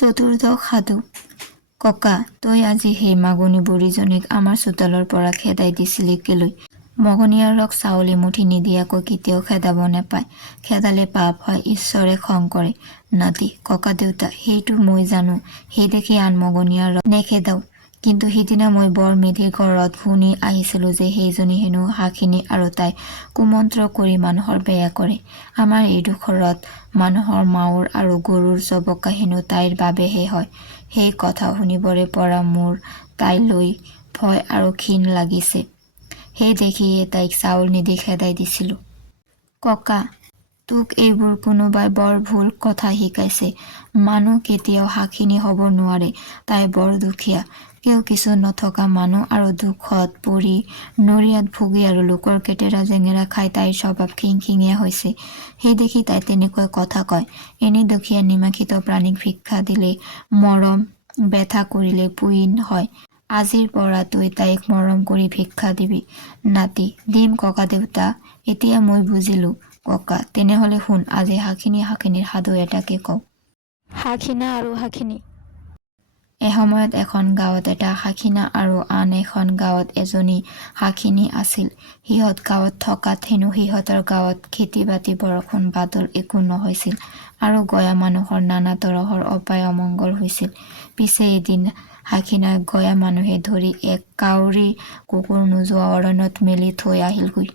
চতুৰ্থ সাধু। ককা, তই আজি সেই মাগনী বুঢ়ীজনীক আমাৰ চোতালৰ পৰা খেদাই দিছিলি কেলৈ? মগনীয়াৰক চাউল এমুঠি নিদিয়াকৈ কেতিয়াও খেদাব নেপায়। খেদালে পাপ হয়, ঈশ্বৰে খং কৰে। নাতি, ককা দেউতা, সেইটো মই জানো। সেই দেখি আন মগনীয়াৰক নেখেদাও। কিন্তু সিদিনা মই বৰ মেধিৰ ঘৰত শুনি আহিছিলো যে সেইজনী হেনো শাখিনী আৰু তাই কুমন্ত্ৰ কৰি মানুহৰ বেয়া কৰে। আমাৰ এইডোখৰত মানুহৰ মাউৰ আৰু গৰুৰ জবকা হেনো তাইৰ বাবেহে হয়। সেই কথা শুনিবৰে পৰা মোৰ তাইলৈ ভয় আৰু ঘিণ লাগিছে। সেই দেখিয়ে তাইক চাউল নিদি খেদাই দিছিলো। ককা, তোক এইবোৰ কোনোবাই বৰ ভুল কথা শিকাইছে। মানুহ কেতিয়াও শাখিনী হ'ব নোৱাৰে। তাই বৰ দুখীয়া। কেও কিছু নথকা মানুহ আৰু দুখত পৰি নৰিয়াত ভুগি আৰু লোকৰ কেটেৰা জেঙেৰা খাই তাইৰ স্বভাৱ খিংখিঙীয়া হৈছে। সেই দেখি তাই তেনেকৈ কথা কয়। এনে দুখীয়া নিমাখিত প্ৰাণীক ভিক্ষা দিলে মৰম, বেথা কৰিলে পুইন হয়। আজিৰ পৰা তই তাইক মৰম কৰি ভিক্ষা দিবি। নাতি, দিম ককা দেউতা। এতিয়া মই বুজিলো। ককা, তেনেহলে শুন, আজি শাখিনীৰ সাধু এটাকে কওঁ। শাখিনা আৰু শাখিনী। এসময়ত এখন গাঁৱত এটা শাখিনা আৰু আন এখন গাঁৱত এজনী শাখিনী আছিল। সিহঁত গাঁৱত থকাত হেনো সিহঁতৰ গাঁৱত খেতি বাতি বৰষুণ বাদল একো নহৈছিল আৰু গঞা মানুহৰ নানা তৰহৰ অপায় অমংগল হৈছিল। পিছে এদিন শাখিনাক গঞা মানুহে ধৰি এক কাউৰী কুকুৰ নোযোৱা অৰণ্যত মেলি থৈ আহিলগৈ।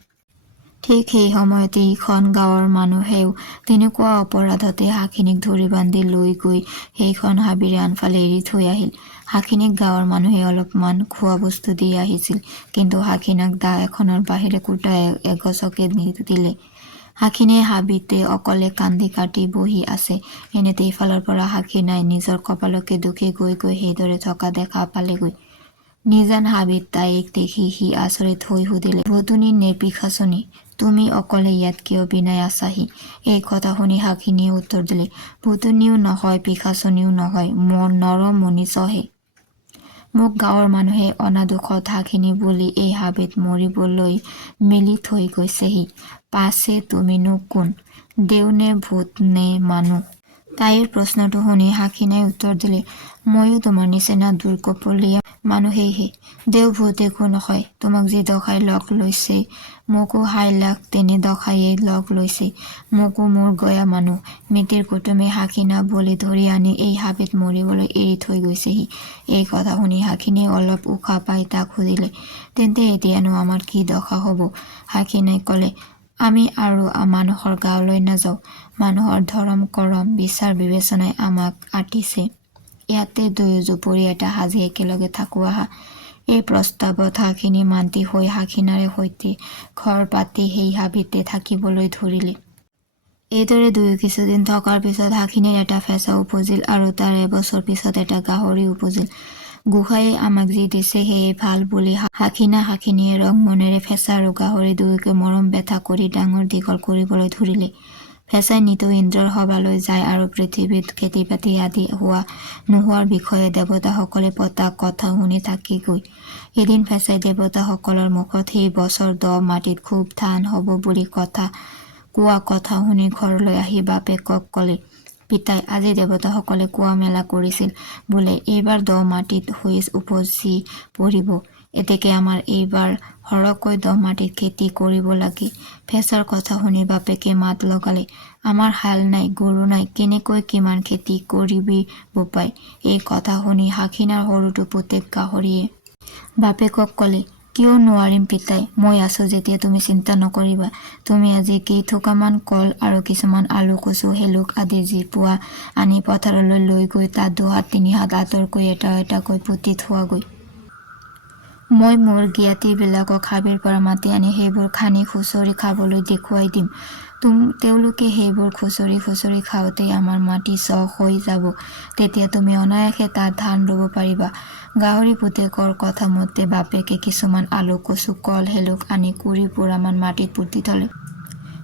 ঠিক সেই সময়তে ইখন গাঁৱৰ মানুহেও তেনেকুৱা অপৰাধতে শাখিনীক ধৰি বান্ধি লৈ গৈ সেইখন হাবিৰে আনফালে এৰি থৈ আহিল। শাখিনীক গাঁৱৰ মানুহে অলপমান খোৱা বস্তু দি আহিছিল, কিন্তু শাখিনাক দা এখনৰ বাহিৰে কুটা এগছকে নিদিলে। শাখিনীয়ে হাবিতে অকলে কান্দি কাটি বহি আছে। এনেতে ইফালৰ পৰা শাখিনাই নিজৰ কপালকে দুখি গৈ গৈ সেইদৰে থকা দেখা পালেগৈ। নিজান হাবিত তাইক দেখি সি আচৰিত হৈ সুধিলে, ভুতুনী নে পিশাচনী? তুমি অকলে ইয়াত কিয় বিনাই আছাহি? এই কথা শুনি শাখিনীয়ে উত্তৰ দিলে, ভুতুনীও নহয়, পিশাচনীও নহয়, নৰমনিচহে। মোক গাঁৱৰ মানুহে অনাদুখত শাখিনী বুলি এই হাবিত মৰিবলৈ মেলি থৈ গৈছেহি। পাছে তুমিনো কোন? দেও নে ভূত নে মানুহ? তাইৰ প্ৰশ্নটো শুনি শাখিনাই উত্তৰ দিলে, ময়ো তোমাৰ নিচিনা দুৰ্কপলীয়া মানুহেইহে। দেও ভূত একো নহয়। তোমাক যি দশাই লগ লৈছে মোকো হাইলাখ তেনে দশায়েই লগ লৈছে। মোকো মোৰ গঞা মানুহ মিতিৰ কুটুমে শাখিনা বুলি ধৰি আনি এই হাবিত মৰিবলৈ এৰি থৈ গৈছেহি। এই কথা শুনি শাখিনীয়ে অলপ উশাহ পাই তাক সুধিলে, তেন্তে এতিয়ানো আমাৰ কি দশা হ'ব? শাখিনাই ক'লে, আমি আৰু মানুহৰ গাঁৱলৈ নাযাওঁ। মানুহৰ ধৰম কৰম বিচাৰ বিবেচনাই আমাক আটিছে। ইয়াতে দুয়ো জুপুৰি এটা সাজি একেলগে থাকো আহা। এই প্ৰস্তাৱত শাখিনী মান্তি হৈ শাখিনাৰে সৈতে ঘৰ পাতি সেই হাবিতে থাকিবলৈ ধৰিলে। এইদৰে দুয়ো কিছুদিন থকাৰ পিছত শাখিনীৰ এটা ফেঁচা উপজিল আৰু তাৰ এবছৰ পিছত এটা গাহৰি উপজিল। গোসাঁইয়ে আমাক যি দিছে সেয়ে ভাল বুলি শাখিনীয়ে ৰং মনেৰে ফেঁচা আৰু গাহৰি দুয়োকে মৰম বেথা কৰি ডাঙৰ দীঘল কৰিবলৈ ধৰিলে। ফেঁচাই নিতৌ ইন্দ্ৰৰ সভালৈ যায় আৰু পৃথিৱীত খেতি বাতি আদি হোৱা নোহোৱাৰ বিষয়ে দেৱতাসকলে পতা কথা শুনি থাকেগৈ। এদিন ফেঁচাই দেৱতাসকলৰ মুখত সেই বছৰ দ মাটিত খুব ধান হ'ব বুলি কোৱা কথা শুনি ঘৰলৈ আহি বাপেকক ক'লে, পিতাই, আজি দেৱতাসকলে কোৱা মেলা কৰিছিল বোলে এইবাৰ দ মাটিত শইচ উপজি পৰিব। এতেকে আমাৰ এইবাৰ সৰহকৈ দ মাটিত খেতি কৰিব লাগে। ফেঁচাৰ কথা শুনি বাপেকে মাত লগালে, আমাৰ হাল নাই, গৰু নাই, কেনেকৈ কিমান খেতি কৰিবি বোপাই? এই কথা শুনি শাখিনাৰ সৰুটো পুতেক গাহৰিয়ে বাপেকক ক'লে, কিয় নোৱাৰিম পিতাই, মই আছো যেতিয়া, তুমি চিন্তা নকৰিবা। তুমি আজি কেইথোকামান কল আৰু কিছুমান আলু, কচু, হেলুক আদি যি পোৱা আনি পথাৰলৈ লৈ গৈ তাত দুহাত তিনিহাত আঁতৰকৈ এটা এটাকৈ পুতি থোৱাগৈ। মই মোৰ জ্ঞাতিবিলাকক হাবিৰ পৰা মাতি আনি সেইবোৰ খানি খুচৰি খাবলৈ দেখুৱাই দিম। তেওঁলোকে সেইবোৰ খুচৰি খাওঁতেই আমাৰ মাটি চহ হৈ যাব। তেতিয়া তুমি অনায়াসে তাত ধান ৰুব পাৰিবা। গাহৰি পুতেকৰ কথা মতে বাপেকে কিছুমান আলু, কচু, কল, হেলুক আনি কুৰি পোৰামান মাটিত পুতি থলে।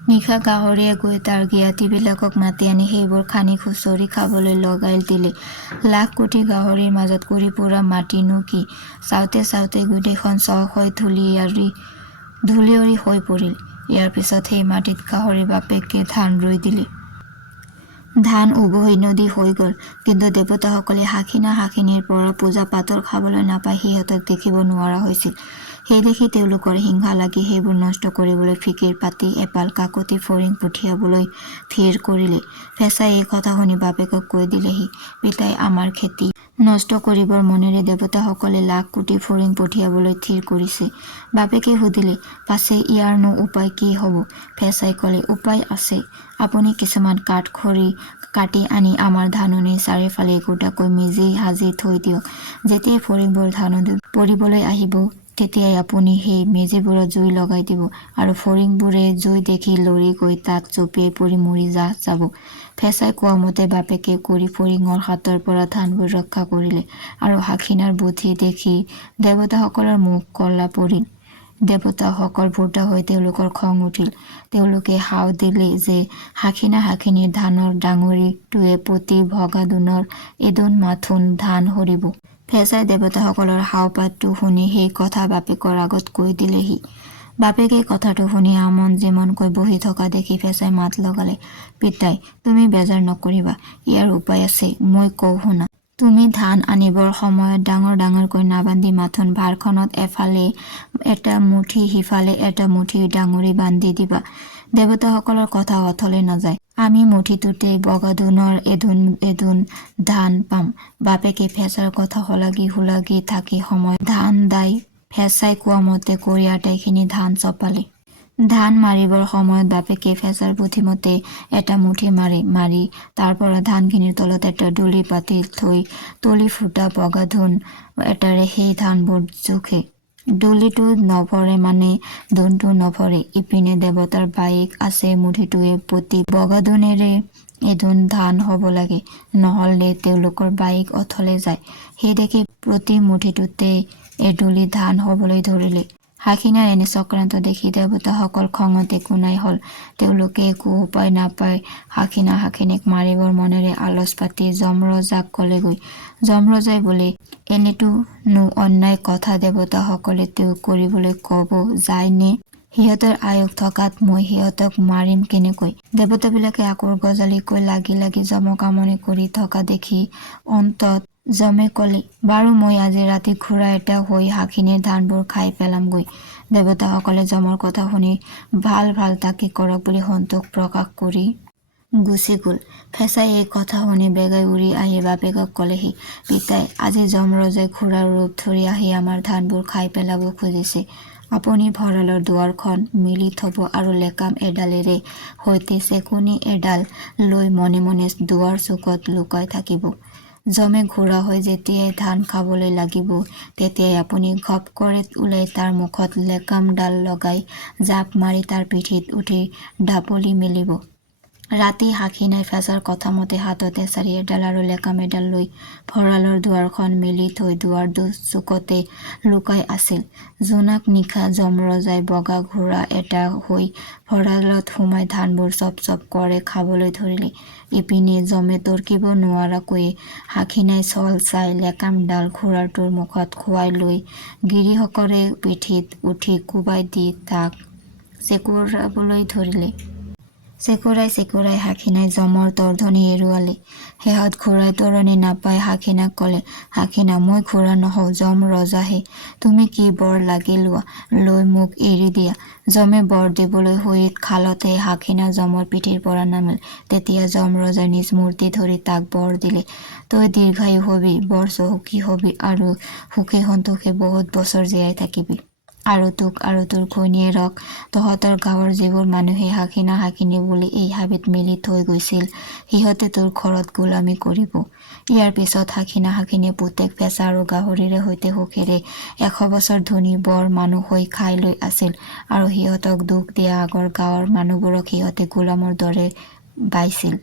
নিশা গাহৰিয়ে গৈ তাৰ জ্ঞাতিবিলাকক মাতি আনি সেইবোৰ খানি খুচৰি খাবলৈ লগাই দিলে। লাখ কোটি গাহৰিৰ মাজত কুৰি পোৰা মাটিনো কি? চাওঁতে চাওঁতে গোটেইখন চহ হৈ ধূলিয়ৰি হৈ পৰিল। ইয়াৰ পিছত সেই মাটিত গাহৰি বাপেকে ধান ৰুই দিলে। ধান উভৈ নদী হৈ গ'ল, কিন্তু দেৱতাসকলে হাসিনা হাসিনীৰ পৰা পূজা পাতল খাবলৈ নাপাই সিহঁতক দেখিব নোৱাৰা হৈছিল। সেই দেখি তেওঁলোকৰ হিংসা লাগি সেইবোৰ নষ্ট কৰিবলৈ ফিকিৰ পাতি এপাল কাকতি ফৰিং পঠিয়াবলৈ থিৰ কৰিলে। ফেঁচাই এই কথা শুনি বাপেকক কৈ দিলেহি, পিতাই আমাৰ খেতি নষ্ট কৰিবৰ মনেৰে দেৱতাসকলে লাখ কোটি ফৰিং পঠিয়াবলৈ থিৰ কৰিছে। বাপেকে সুধিলে, পাছে ইয়াৰনো উপায় কি হ'ব? ফেঁচাই ক'লে, উপায় আছে। আপুনি কিছুমান কাঠ খৰি কাটি আনি আমাৰ ধাননিৰ চাৰিওফালে গোটাকৈ মেজি সাজি থৈ দিয়ক। যেতিয়াই ফৰিংবোৰ ধানত পৰিবলৈ আহিব, তেতিয়াই আপুনি সেই মেজিবোৰত জুই লগাই দিব আৰু ফৰিংবোৰে জুই দেখি লৰি গৈ তাত জঁপিয়াই পৰি মৰি যাব। ফেঁচাই কোৱা মতে বাপেকে কৰি ফৰিঙৰ হাতৰ পৰা ধানবোৰ ৰক্ষা কৰিলে, আৰু হাসিনাৰ বুদ্ধি দেখি দেৱতাসকলৰ মুখ কলা পৰিল। দেৱতাসকল ভোটা হৈ তেওঁলোকৰ খং উঠিল। তেওঁলোকে হাও দিলে যে হাসিনা হাসিনীৰ ধানৰ ডাঙৰিটোৱে প্ৰতি ভগাদুনৰ এদোণ মাথোন ধান সৰিব। ফেঁচাই দেৱতাসকলৰ হাওপাতটো শুনি সেই কথা বাপেকৰ আগত কৈ দিলেহি। বাপেকে কথাটো শুনি আমন জিমনকৈ বহি থকা দেখি ফেঁচাই মাত লগালে, পিতাই তুমি বেজাৰ নকৰিবা, ইয়াৰ উপায় আছে, মই কওঁ শুনা। তুমি ধান আনিবৰ সময়ত ডাঙৰ ডাঙৰকৈ নাবান্ধি মাথোন ভাৰখনত এফালে এটা মুঠি সিফালে এটা মুঠি ডাঙৰি বান্ধি দিবা। দেৱতাসকলৰ কথা অথলে নাযায়। আমি মুঠিটোতেই বগাদুনৰ এদোণ এদোণ ধান পাম। বাপেকে ফেঁচাৰ কথা শলাগি থাকি সময় ধান দাই ফেঁচাই কোৱা মতে কৰি আটাইখিনি ধান চপালে। ধান মাৰিবৰ সময়ত বাপেকে ফেঁচাৰ বুদ্ধিমতে এটা মুঠি মাৰি তাৰ পৰা ধানখিনিৰ তলত এটা ডুলি পাতি থৈ তলি ফুটা বগাদুন এটাৰে সেই ধানবোৰ জোখে। ডুলিটো নভৰে মানে দোণটো নভৰে। ইপিনে দেৱতাৰ বায়েক আছে, মুঠিটোৱে প্ৰতি বগাদুনেৰে এদোণ ধান হ'ব লাগে, নহ'লে তেওঁলোকৰ বায়েক অথলে যায়। সেই দেখি প্ৰতি মুঠিটোতে এডুলি ধান হ'বলৈ ধৰিলে। হাসিনাৰ এনে চক্ৰান্ত দেখি দেৱতাসকল খঙত একো নাই হ'ল। তেওঁলোকে একো উপায় নাপাই হাসিনা হাসিনীক মাৰিবৰ মনেৰে আলচ পাতি যমৰজাক ক'লেগৈ। যমৰজাই বোলে, এনেটো নো অন্যায় কথা দেৱতাসকলে তেওঁক কৰিবলৈ ক'ব যায় নে? সিহঁতৰ আয়ুস থকাত মই সিহঁতক মাৰিম কেনেকৈ? দেৱতাবিলাকে আকুৰ গজালিকৈ লাগি যমক আমনি কৰি থকা দেখি অন্তত যমে ক'লে, বাৰু মই আজি ৰাতি ঘোঁৰা এটা হৈ হাসিনীৰ ধানবোৰ খাই পেলামগৈ। দেৱতাসকলে যমৰ কথা শুনি ভাল তাকে কৰক বুলি সন্তোষ প্ৰকাশ কৰি গুচি গ'ল। ফেঁচাই এই কথা শুনি বেগাই উৰি আহি বাপেকক ক'লেহি, পিতাই আজি যমৰজাই ঘোঁৰাৰ ৰূপ ধৰি আহি আমাৰ ধানবোৰ খাই পেলাব খুজিছে। আপুনি ভঁৰালৰ দুৱাৰখন মেলি থব আৰু লেকাম এডালেৰে সৈতে চেকুনি এডাল লৈ মনে মনে দুৱাৰ চুকত লুকাই থাকিব। যমে ঘোঁৰা হৈ যেতিয়াই ধান খাবলৈ লাগিব, তেতিয়াই আপুনি ঘপ কৰে ওলাই তাৰ মুখত লেকামডাল লগাই জাপ মাৰি তাৰ পিঠিত উঠি ঢাপলি মেলিব। ৰাতি হাসিনাই ফেঁচাৰ কথামতে হাতত এছাৰি এডাল আৰু লেকাম এডাল লৈ ভঁৰালৰ দুৱাৰখন মেলি থৈ দুৱাৰ চুকতে লুকাই আছিল। জোনাক নিশা যমৰজাই বগা ঘোঁৰা এটা হৈ ভঁৰালত সোমাই ধানবোৰ চপ কৰে খাবলৈ ধৰিলে। ইপিনে যমে তৰ্কিব নোৱাৰাকৈয়ে হাসিনাই চল চাই লেকামডাল ঘোঁৰাটোৰ মুখত খুৱাই লৈ গিৰিহঁতৰে পিঠিত উঠি কোবাই দি তাক চেকুৰাবলৈ ধৰিলে। চেকুৰাই হাসিনাই যমৰ তৰ্ধনি এৰুৱালে। শেহত ঘোঁৰাই তৰণি নাপাই হাসিনাক ক'লে, হাসিনা মই ঘোঁৰা নহওঁ, যম ৰজাহে। তুমি কি বৰ লাগি লোৱা, লৈ মোক এৰি দিয়া। যমে বৰ দিবলৈ হৈত খালতে হাসিনা যমৰ পিঠিৰ পৰা নামিল। তেতিয়া যম ৰজাই নিজ মূৰ্তি ধৰি তাক বৰ দিলে, তই দীৰ্ঘায়ু হবি, বৰ চহকী হবি আৰু সুখে সন্তোষে বহুত বছৰ জীয়াই থাকিবি। আৰু তোক আৰু তোৰ ঘৈণীয়েৰক তহঁতৰ গাঁৱৰ যিবোৰ মানুহে হাসিনা হাসিনী বুলি এই হাবিত মেলি থৈ গৈছিল, সিহঁতে তোৰ ঘৰত গোলামী কৰিব। ইয়াৰ পিছত হাসিনা হাসিনীয়ে পুতেক ফেঁচা আৰু গাহৰিৰে সৈতে সুখেৰে 100 বছৰ ধনী বৰ মানুহ হৈ খাই লৈ আছিল, আৰু সিহঁতক দুখ দিয়া আগৰ গাঁৱৰ মানুহবোৰক সিহঁতে গোলামৰ দৰে বাইছিল।